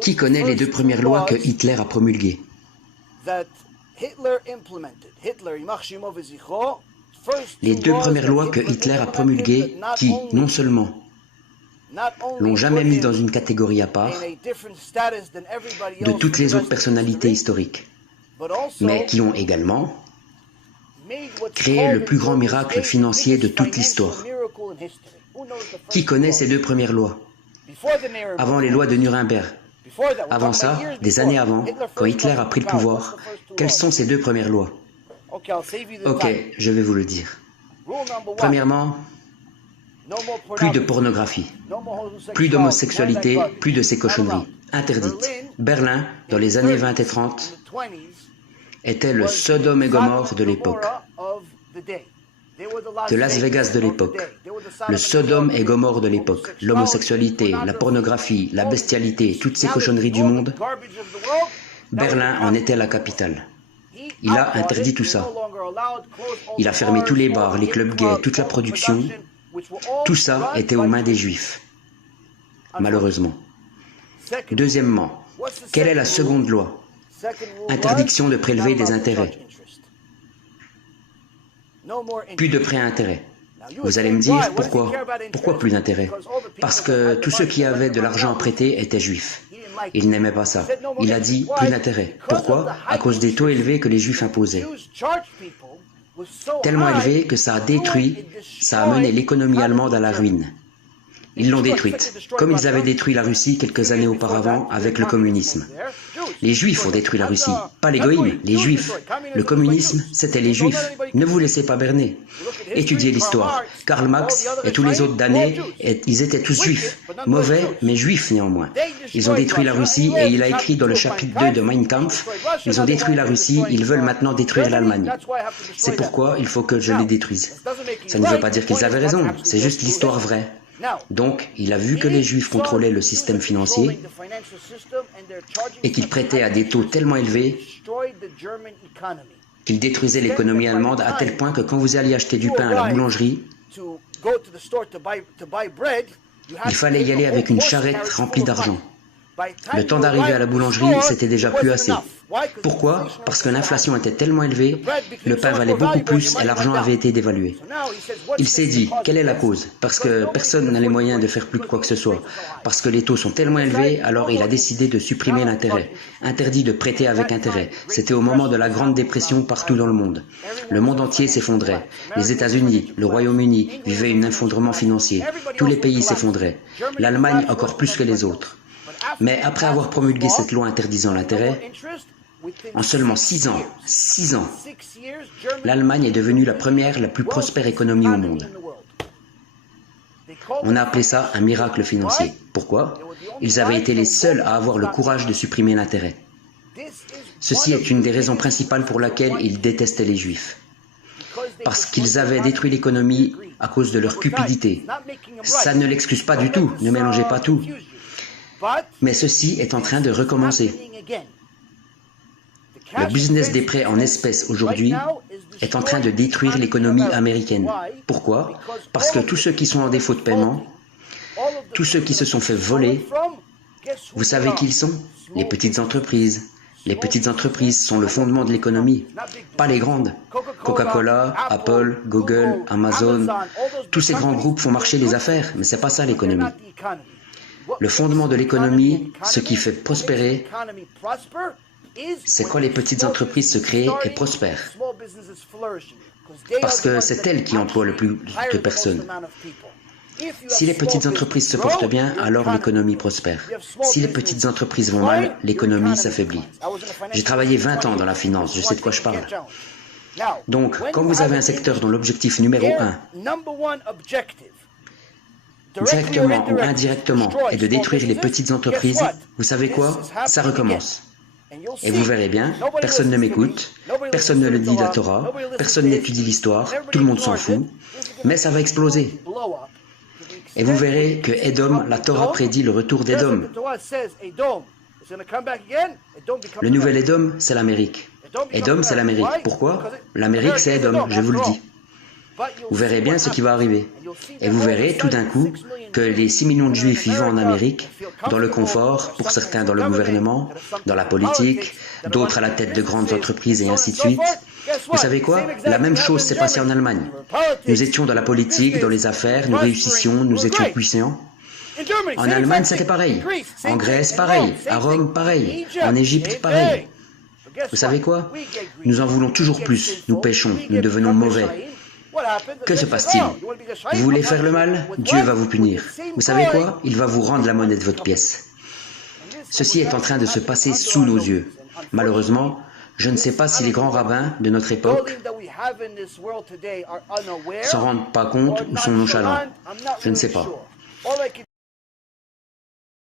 Qui connaît les deux premières lois que Hitler a promulguées? Les deux premières lois que Hitler a promulguées qui, non seulement l'ont jamais mis dans une catégorie à part de toutes les autres personnalités historiques, mais qui ont également créé le plus grand miracle financier de toute l'histoire. Qui connaît ces deux premières lois? Avant les lois de Nuremberg, avant ça, des années avant, quand Hitler a pris le pouvoir, quelles sont ces deux premières lois? Ok, je vais vous le dire. Premièrement, plus de pornographie, plus d'homosexualité, plus de ces cochonneries, interdites. Berlin, dans les années 20 et 30, était le Sodome et Gomorrhe de l'époque, de Las Vegas de l'époque, le Sodome et Gomorrhe de l'époque, l'homosexualité, la pornographie, la bestialité, toutes ces cochonneries du monde. Berlin en était la capitale. Il a interdit tout ça. Il a fermé tous les bars, les clubs gays, toute la production. Tout ça était aux mains des Juifs, malheureusement. Deuxièmement, quelle est la seconde loi? Interdiction de prélever des intérêts. Plus de prêts à intérêt. Vous allez me dire, pourquoi? Pourquoi plus d'intérêt? Parce que tous ceux qui avaient de l'argent à prêter étaient juifs. Il n'aimait pas ça. Il a dit plus d'intérêt. Pourquoi? À cause des taux élevés que les juifs imposaient. Tellement élevés que ça a mené l'économie allemande à la ruine. Ils l'ont détruite, comme ils avaient détruit la Russie quelques années auparavant avec le communisme. Les Juifs ont détruit la Russie, pas les goïms, les Juifs. Le communisme, c'était les Juifs. Ne vous laissez pas berner. Étudiez l'histoire. Karl Marx et tous les autres damnés, ils étaient tous juifs. Mauvais, mais juifs néanmoins. Ils ont détruit la Russie et il a écrit dans le chapitre 2 de Mein Kampf, ils ont détruit la Russie, ils veulent maintenant détruire l'Allemagne. C'est pourquoi il faut que je les détruise. Ça ne veut pas dire qu'ils avaient raison, c'est juste l'histoire vraie. Donc, il a vu que les Juifs contrôlaient le système financier et qu'ils prêtaient à des taux tellement élevés qu'ils détruisaient l'économie allemande à tel point que quand vous alliez acheter du pain à la boulangerie, il fallait y aller avec une charrette remplie d'argent. Le temps d'arriver à la boulangerie, c'était déjà plus assez. Pourquoi? Parce que l'inflation était tellement élevée, le pain valait beaucoup plus et l'argent avait été dévalué. Il s'est dit, quelle est la cause? Parce que personne n'a les moyens de faire plus de quoi que ce soit. Parce que les taux sont tellement élevés, alors il a décidé de supprimer l'intérêt. Interdit de prêter avec intérêt. C'était au moment de la Grande Dépression partout dans le monde. Le monde entier s'effondrait. Les États-Unis, le Royaume-Uni vivaient un effondrement financier. Tous les pays s'effondraient. L'Allemagne encore plus que les autres. Mais après avoir promulgué cette loi interdisant l'intérêt, en seulement 6 ans, l'Allemagne est devenue la première, la plus prospère économie au monde. On a appelé ça un miracle financier. Pourquoi? Ils avaient été les seuls à avoir le courage de supprimer l'intérêt. Ceci est une des raisons principales pour laquelle ils détestaient les Juifs. Parce qu'ils avaient détruit l'économie à cause de leur cupidité. Ça ne l'excuse pas du tout, ne mélangez pas tout. Mais ceci est en train de recommencer. Le business des prêts en espèces aujourd'hui est en train de détruire l'économie américaine. Pourquoi? Parce que tous ceux qui sont en défaut de paiement, tous ceux qui se sont fait voler, vous savez qui ils sont? Les petites entreprises. Les petites entreprises sont le fondement de l'économie, pas les grandes. Coca-Cola, Apple, Google, Amazon, tous ces grands groupes font marcher les affaires, mais c'est pas ça l'économie. Le fondement de l'économie, ce qui fait prospérer, c'est quand les petites entreprises se créent et prospèrent. Parce que c'est elles qui emploient le plus de personnes. Si les petites entreprises se portent bien, alors l'économie prospère. Si les petites entreprises vont mal, l'économie s'affaiblit. J'ai travaillé 20 ans dans la finance, je sais de quoi je parle. Donc, quand vous avez un secteur dont l'objectif numéro 1, directement ou indirectement, est de détruire les petites entreprises, vous savez quoi? Ça recommence. Et vous verrez bien, personne ne m'écoute, personne ne le dit la Torah, personne n'étudie l'histoire, tout le monde s'en fout, mais ça va exploser. Et vous verrez que Édom, la Torah prédit le retour d'Édom. Le nouvel Édom, c'est l'Amérique. Édom, c'est l'Amérique. Pourquoi? L'Amérique, c'est Édom, je vous le dis. Vous verrez bien ce qui va arriver. Et vous verrez, tout d'un coup, que les 6 millions de Juifs vivant en Amérique, dans le confort, pour certains dans le gouvernement, dans la politique, d'autres à la tête de grandes entreprises et ainsi de suite. Vous savez quoi? La même chose s'est passée en Allemagne. Nous étions dans la politique, dans les affaires, nous réussissions, nous étions puissants. En Allemagne, c'était pareil. En Grèce, pareil. À Rome, pareil. En Égypte, pareil. Vous savez quoi? Nous en voulons toujours plus. Nous péchons, nous devenons mauvais. Que se passe-t-il? Vous voulez faire le mal? Dieu va vous punir. Vous savez quoi? Il va vous rendre la monnaie de votre pièce. Ceci est en train de se passer sous nos yeux. Malheureusement, je ne sais pas si les grands rabbins de notre époque s'en rendent pas compte ou sont nonchalants. Je ne sais pas.